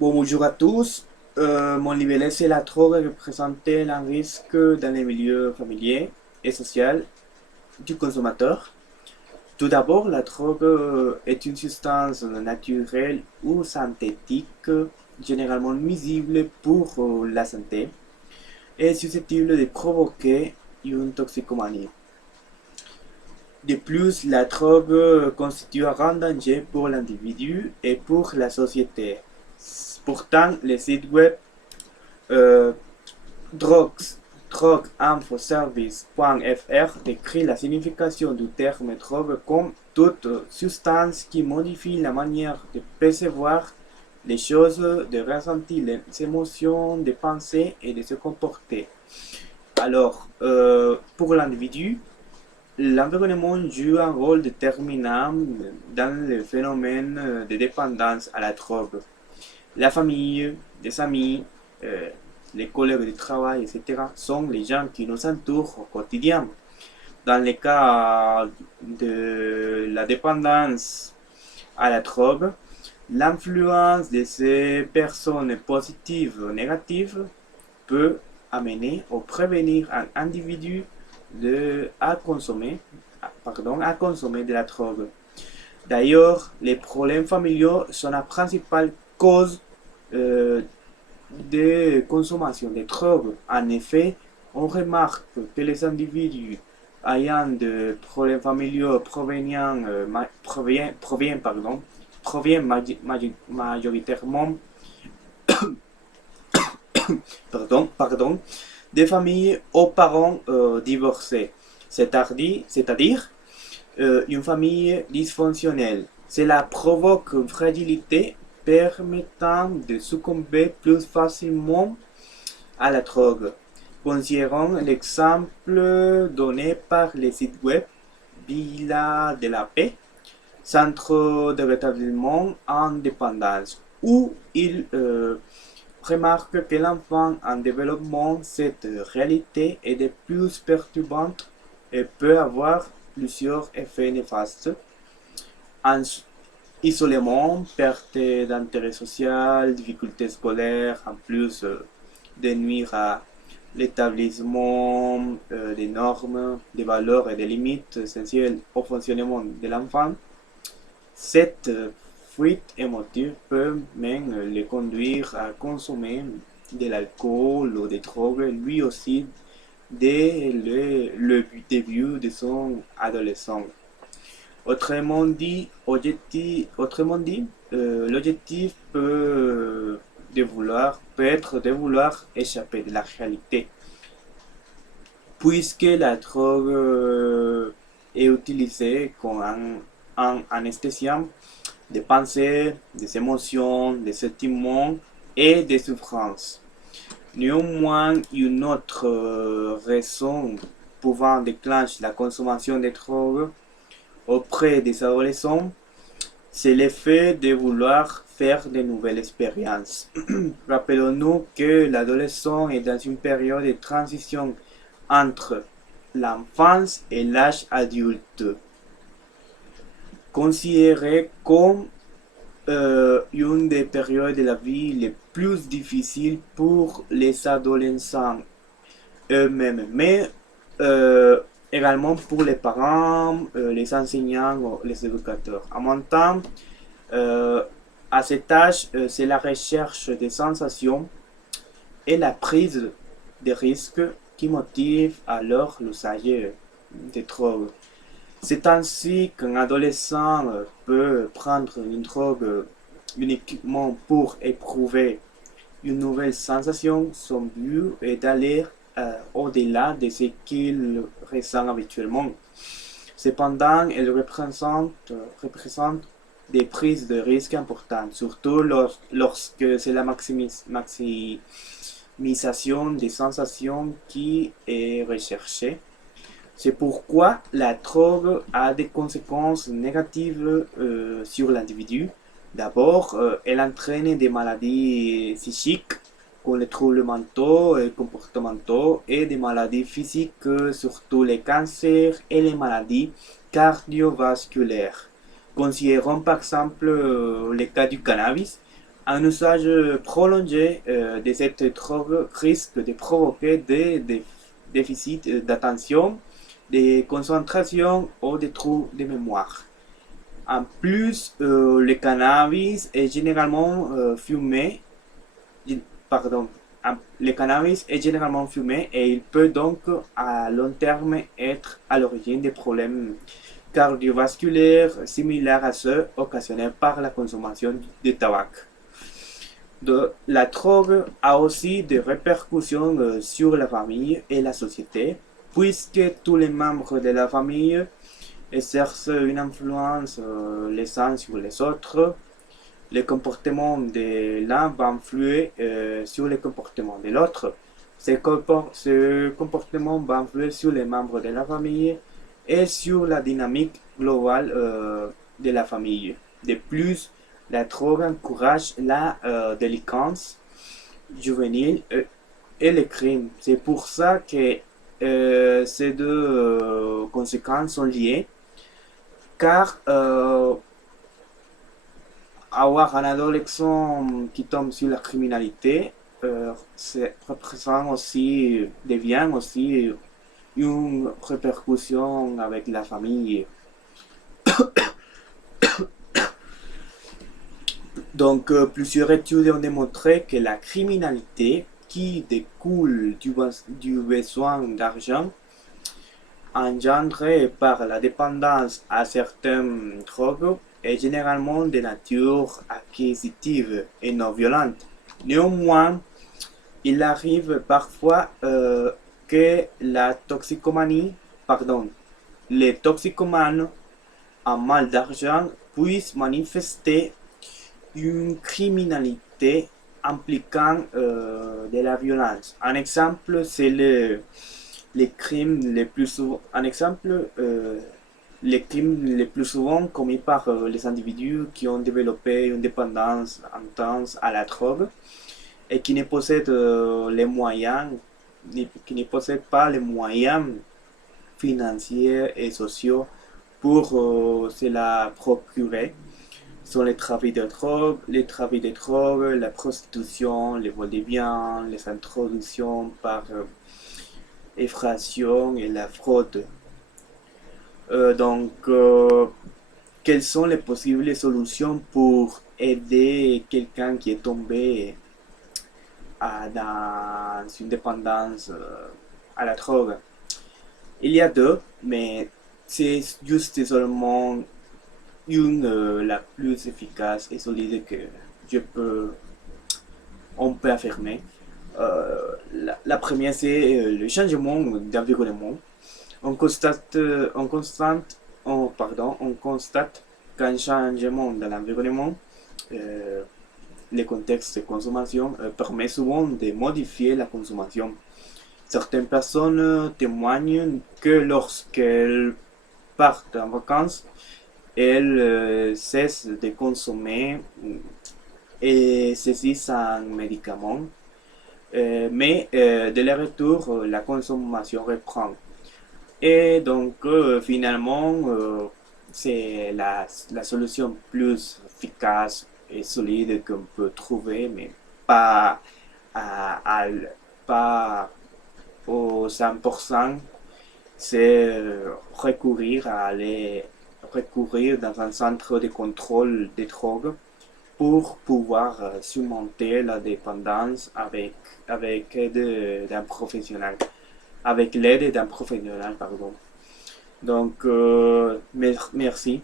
Bonjour à tous. Mon libellé, c'est la drogue représentée un risque dans les milieux familiers et social du consommateur. Tout d'abord, la drogue est une substance naturelle ou synthétique, généralement nuisible pour la santé et susceptible de provoquer une toxicomanie. De plus, la drogue constitue un grand danger pour l'individu et pour la société. Pourtant, les sites web euh, Drogues, drogueinfoservice.fr décrit la signification du terme drogue comme toute substance qui modifie la manière de percevoir les choses, de ressentir les émotions, de penser et de se comporter. Alors, pour l'individu, l'environnement joue un rôle déterminant dans le phénomène de dépendance à la drogue. La famille, des amis, euh, les collègues de travail, etc., sont les gens qui nous entourent au quotidien. Dans le cas de la dépendance à la drogue, l'influence de ces personnes positives ou négatives peut amener ou prévenir un individu à consommer de la drogue. D'ailleurs, les problèmes familiaux sont la principale cause euh, de consommation de drogue. En effet, on remarque que les individus ayant des problèmes familiaux proviennent majoritairement pardon, des familles aux parents divorcés, c'est-à-dire une famille dysfonctionnelle. Cela provoque une fragilité permettant de succomber plus facilement à la drogue. Considérons l'exemple donné par les sites web Villa de la Paix, centre de rétablissement en dépendance, où il remarque que l'enfant en développement, cette réalité est de plus perturbante et peut avoir plusieurs effets néfastes. En isolement, perte d'intérêt social, difficultés scolaires, en plus de nuire à l'établissement des normes, des valeurs et des limites essentielles au fonctionnement de l'enfant. Cette fuite émotive peut même le conduire à consommer de l'alcool ou des drogues, lui aussi, dès le début de son adolescence. L'objectif peut être de vouloir échapper de la réalité, puisque la drogue est utilisée comme un anesthésiant des pensées, des émotions, des sentiments et des souffrances. Néanmoins, une autre raison pouvant déclencher la consommation de drogue auprès des adolescents, c'est l'effet de vouloir faire de nouvelles expériences. Rappelons-nous que l'adolescent est dans une période de transition entre l'enfance et l'âge adulte, considéré comme une des périodes de la vie les plus difficiles pour les adolescents eux-mêmes, mais également pour les parents, les enseignants, les éducateurs. En même temps, euh, à cet âge, c'est la recherche des sensations et la prise de risques qui motivent alors l'usage des drogues. C'est ainsi qu'un adolescent peut prendre une drogue uniquement pour éprouver une nouvelle sensation. Son but est d'aller au-delà de ce qu'il ressent habituellement. Cependant, elle représente des prises de risques importantes, surtout lorsque c'est la maximisation des sensations qui est recherchée. C'est pourquoi la drogue a des conséquences négatives sur l'individu. D'abord, elle entraîne des maladies psychiques comme les troubles mentaux et comportementaux et des maladies physiques, surtout les cancers et les maladies cardiovasculaires. Considérons par exemple le cas du cannabis. Un usage prolongé de cette drogue risque de provoquer des déficits d'attention, de concentration ou des troubles de mémoire. En plus, le cannabis est généralement fumé, pardon, le cannabis est généralement fumé et il peut donc à long terme être à l'origine des problèmes cardiovasculaires similaires à ceux occasionnés par la consommation de tabac. La drogue a aussi des répercussions sur la famille et la société, puisque tous les membres de la famille exercent une influence les uns sur les autres. Le comportement de l'un va influer sur le comportement de l'autre. Ce comportement va influer sur les membres de la famille et sur la dynamique globale de la famille. De plus, la drogue encourage la délinquance juvénile et le crime. C'est pour ça que ces deux conséquences sont liées, car avoir un adolescent qui tombe sur la criminalité représente aussi, devient aussi une répercussion avec la famille. Donc, plusieurs études ont démontré que la criminalité qui découle du besoin d'argent engendrée par la dépendance à certaines drogues est généralement de nature acquisitive et non violente. Néanmoins, il arrive parfois que les toxicomanes en mal d'argent puissent manifester une criminalité impliquant de la violence. Un exemple, c'est les crimes les plus souvent. Les crimes les plus souvent commis par les individus qui ont développé une dépendance intense à la drogue et qui ne possèdent les moyens, qui ne possèdent pas les moyens financiers et sociaux pour se la procurer, sont les trafics de drogue, la prostitution, les vols de biens, les introductions par effraction et la fraude. Donc, quelles sont les possibles solutions pour aider quelqu'un qui est tombé dans une dépendance à la drogue? Il y a deux, mais c'est juste seulement une, la plus efficace et solide que on peut affirmer. La première, c'est le changement d'environnement. On constate qu'un changement de l'environnement, le contexte de consommation, permet souvent de modifier la consommation. Certaines personnes témoignent que lorsqu'elles partent en vacances, elles cessent de consommer et saisissent un médicament, mais dès le retour, la consommation reprend. Et donc, finalement, c'est la solution plus efficace et solide qu'on peut trouver, mais pas, pas au 100%. C'est recourir dans un centre de contrôle des drogues pour pouvoir surmonter la dépendance avec l'aide d'un professionnel. Avec l'aide d'un professionnel, pardon. Donc, merci.